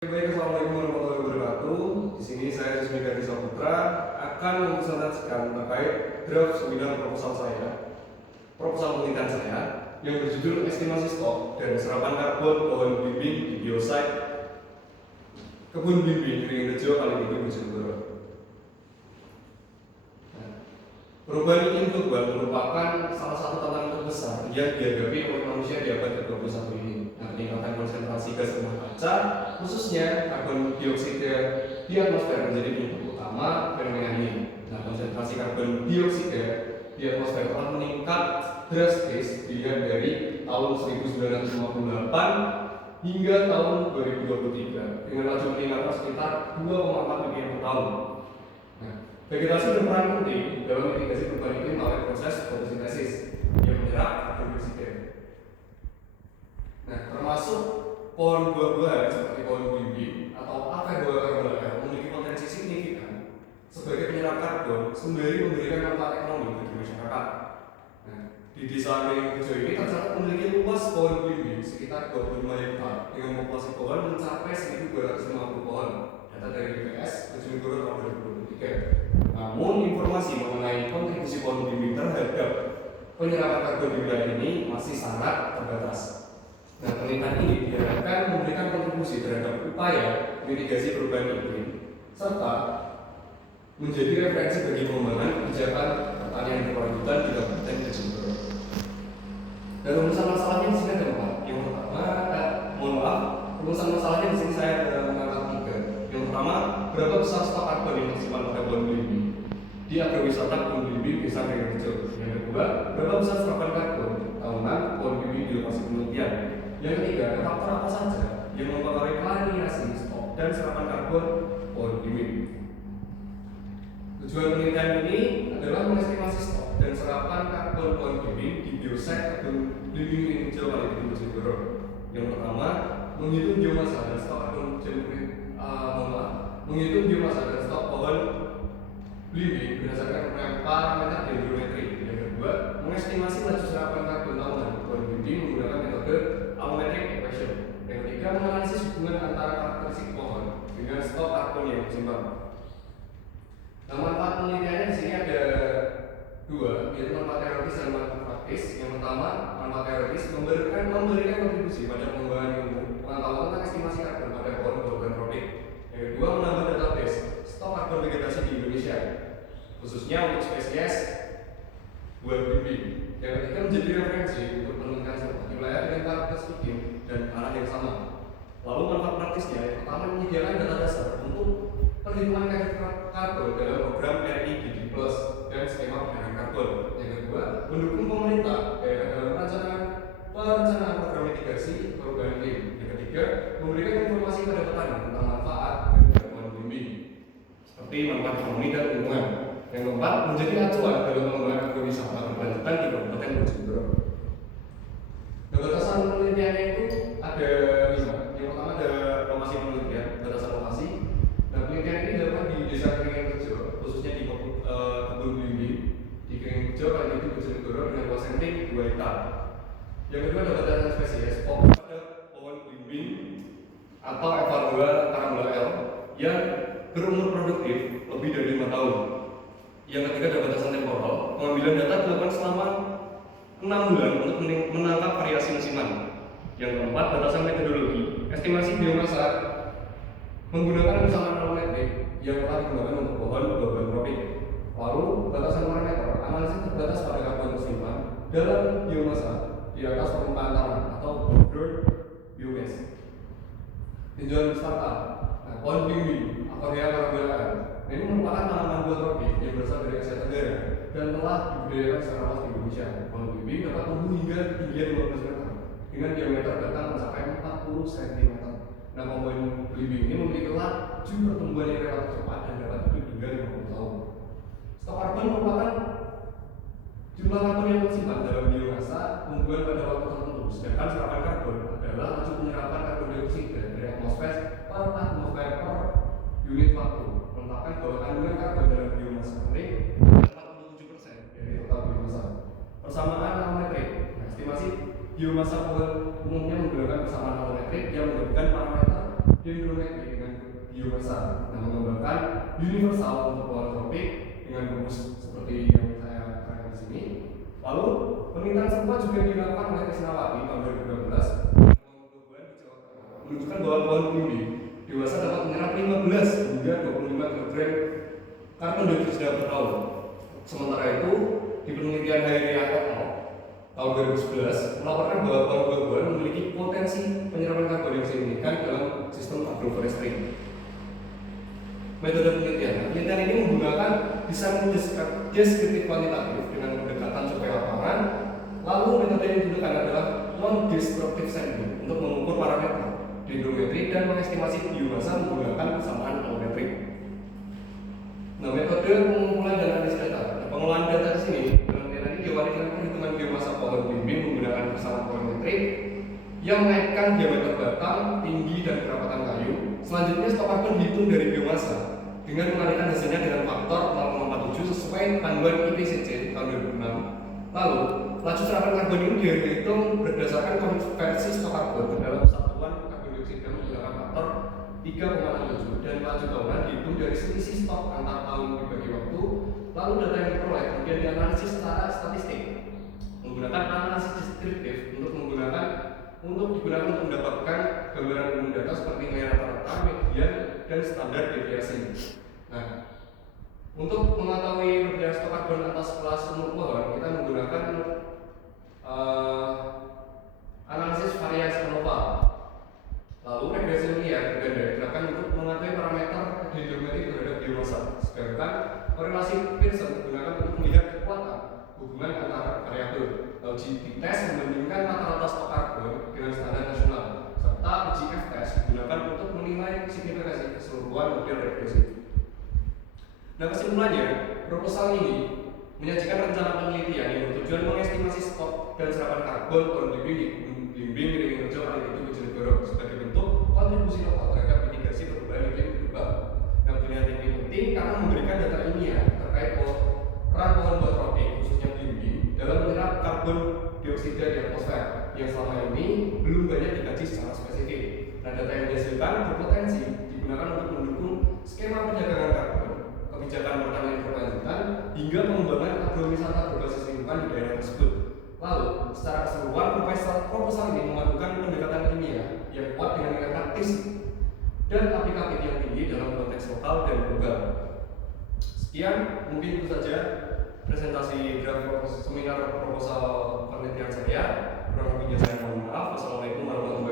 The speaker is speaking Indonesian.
Baik, assalamualaikum warahmatullahi wabarakatuh. Di sini saya Jusmi Gadi Saputra akan mempresentasikan terkait draft seminar proposal penelitian saya yang berjudul estimasi stok dan serapan karbon pohon bimbing di biosite kebun bimbing Ringrejo Kalitinggi Bojonegoro. Perubahan iklim global merupakan salah satu tantangan terbesar yang dihadapi oleh manusia di abad ke-21 ini. Peningkatan konsentrasi gas rumah kaca, khususnya karbon dioksida di atmosfer menjadi penyebab utama fenomena ini. Konsentrasi karbon dioksida di atmosfer telah meningkat drastis dilihat dari tahun 1958 hingga tahun 2023 dengan laju peningkatan sekitar 2,4 ppm per tahun. Vegetasi berperan penting dalam mitigasi perubahan iklim melalui proses fotosintesis yang menyerap karbon dioksida. Termasuk pohon buah-buahan seperti pohon bimbing atau Acadophora memiliki potensi signifikan sebagai penyerap karbon sembari memberikan manfaat ekonomi bagi masyarakat. Di desa Ringrejo ini tercatat memiliki luas pohon bimbing sekitar 25 hektar dengan populasi pohon mencapai 1.250 pohon. Data dari BPS Bojonegoro tahun 2023. Namun informasi mengenai kontribusi pohon bimbing terhadap penyerapan karbon di wilayah ini masih sangat terbatas. Penelitian ini diharapkan memberikan kontribusi terhadap upaya mitigasi perubahan iklim serta menjadi referensi bagi pengembangan kebijakan pertanian berkelanjutan di Kabupaten Bojonegoro. Dan rumusan masalahnya di sini ada 4. Yang pertama, rumusan masalahnya di sini saya ada mengangkat 3. Yang pertama, berapa besar stok karbon yang tersimpan pada pohon bimbing di agrowisata kebun bimbing Desa Ringrejo. Yang kedua, berapa besar serapan karbon tahunan pohon bimbing di lokasi penelitian. Yang ketiga, faktor apa saja yang mempengaruhi klarifikasi stok dan serapan karbon pohon bimbing. Tujuan penelitian ini adalah mengestimasi stok dan serapan karbon pohon bimbing di biosite kebun bimbing Ringrejo Kalitinggi Bojonegoro. Yang pertama, menghitung biomasa dan stok pohon bimbing berdasarkan parameter dendrometri. Yang kedua, mengestimasi laju serapan karbon tahunan pohon bimbing menggunakan metode allometric equation. Yang ketiga, menganalisis hubungan antara karakteristik pohon dengan stok karbon yang disimpan. Manfaat penelitiannya di sini ada 2, yaitu manfaat teoritis dan manfaat praktis. Yang pertama, manfaat teoritis memberikan kontribusi pada pengembangan ilmu pengetahuan tentang estimasi karbon pada pohon tropik. Yang kedua, menambah database stok karbon vegetasi di Indonesia, khususnya untuk spesies buah bimbing. Yang ketiga, menjadi referensi untuk penelitian serupa di wilayah dengan karakteristik iklim dan arah yang sama. Lalu manfaat praktisnya, yang pertama, menyediakan data dasar untuk perhitungan kadar karbon dalam program RIDD Plus dan skema pengendalian karbon. Yang kedua, mendukung pemerintah dalam perencanaan program mitigasi perubahan iklim. Yang ketiga, memberikan informasi pada petani tentang manfaat dan pohon bimbing seperti manfaat ekonomi dan lingkungan. Yang keempat, menjadi acuan dalam pengembangan agrowisata berkelanjutan di Kabupaten Bojonegoro. Batasan penelitiannya itu ada 5. Yang pertama ada lokasi penelitian, batasan lokasi. Penelitian ini dilakukan di Desa Ringrejo, khususnya di kebun bimbing di Ringrejo Kalitinggi Bojonegoro dengan luas sampling 2 hektar. Yang kedua ada batasan spesies, fokus pada pohon bimbing atau Evalua Carambola L yang berumur produktif lebih dari 5 tahun. Yang ketiga ada batasan temporal, pengambilan data dilakukan selama 6 bulan untuk menangkap variasi musiman. Yang keempat, batasan metodologi, estimasi biomasa menggunakan kesamaan allometrik yang telah digunakan untuk pohon buah-buahan tropik. Lalu batasan parameter, analisis terbatas pada karbon tersimpan dalam biomasa di atas permukaan tanah atau border biomass. Tinjauan wisata, pohon bimbing atau Carambola ini merupakan tanaman buah tropik yang berasal dari Asia Tenggara dan telah dibudidayakan secara luas di Indonesia. Pohon bimbing dapat tumbuh hingga ketinggian 15 meter dengan diameter batang mencapai 40 cm. Pohon bimbing ini memiliki laju pertumbuhan yang relatif cepat dan dapat hidup hingga 50 tahun. Stok karbon merupakan jumlah karbon yang tersimpan dalam biomasa tumbuhan pada waktu tertentu, sedangkan serapan karbon adalah laju penyerapan karbon dioksida dari atmosfer per unit waktu. Menetapkan bahwa kandungan karbon dalam biomasa ini 47% dari total biomasa. Persamaan allometrik, estimasi biomasa pohon umumnya menggunakan persamaan allometrik yang menggabungkan parameter dendrometri dengan biomasa. Nah, mengembangkan universal untuk pohon tropik dengan rumus seperti yang saya terangkan di sini. Lalu penelitian serupa juga dilakukan oleh Krisnawati tahun 2012 menunjukkan bahwa pohon belimbing dewasa dapat menyerap 15 hingga 25 kg karbon dioksida per tahun. Sementara itu, di penelitian Hairi Etno tahun 2011 melaporkan bahwa pohon buah-buahan memiliki potensi penyerapan karbon dioksida signifikan dalam sistem agroforestry. Metode penelitian ini menggunakan desain deskriptif kuantitatif dengan pendekatan survei lapangan. Lalu metode yang digunakan adalah non-destructive sampling untuk mengukur parameter dendrometri dan mengestimasi biomasa menggunakan persamaan volumetrik. Nah, metode pengumpulan dan analisis data. Pengolahan data di sini dalam penelitian ini diawali dengan perhitungan biomasa pohon belimbing menggunakan persamaan volumetrik yang mengaitkan diameter batang, tinggi, dan kerapatan kayu. Selanjutnya stok karbon dihitung dari biomasa dengan mengalihkan hasilnya dengan faktor 0,47 sesuai panduan IPCC tahun 2006. Lalu, laju serapan karbon ini dihitung berdasarkan konversi stok karbon ke dalam satuan karbon dioksida menggunakan faktor 3,67 dan laju tahunan dihitung dari selisih stok antar tahun dibagi waktu. Lalu data yang diperoleh kemudian dianalisis secara statistik menggunakan analisis deskriptif untuk digunakan untuk mendapatkan gambaran umum data seperti nilai rata-rata, median, dan standar deviasi. Nah, untuk mengetahui perbedaan stok karbon atas kelas umur pohon, kita menggunakan analisis variasi ANOVA. Lalu regresi linear berganda digunakan untuk mengetahui parameter dendrometri terhadap biomasa. Sedangkan korelasi Pearson digunakan untuk melihat kekuatan hubungan antara variabel. Lalu uji tes membandingkan rata-rata stok karbon dengan standar nasional, serta uji F-test digunakan untuk menilai signifikansi keseluruhan model regresi. Nah, kesimpulannya, proposal ini menyajikan rencana penelitian yang bertujuan mengestimasi stok dan serapan karbon pohon belimbing Ringin Rejo Kalimantan Bojonegoro sebagai bentuk kontribusi lokal terhadap mitigasi perubahan iklim global. Nah, penelitian ini penting karena memberikan data ilmiah terkait peran pohon buah tropik khususnya belimbing dalam menyerap karbon dioksida di atmosfer yang selama ini belum banyak dikaji secara spesifik. Nah, data yang dihasilkan berpotensi digunakan untuk mendukung skema perdagangan karbon, kebijakan pertanian berkelanjutan, hingga pengembangan agrowisata berbasis lingkungan di daerah tersebut. Lalu, secara keseluruhan, proposal ini memadukan pendekatan ilmiah yang kuat dengan nilai praktis dan aplikatif yang tinggi dalam konteks lokal dan global. Sekian, mungkin itu saja presentasi draft seminar proposal penelitian saya. Kurang lebihnya saya mohon maaf. Wassalamualaikum warahmatullahi wabarakatuh.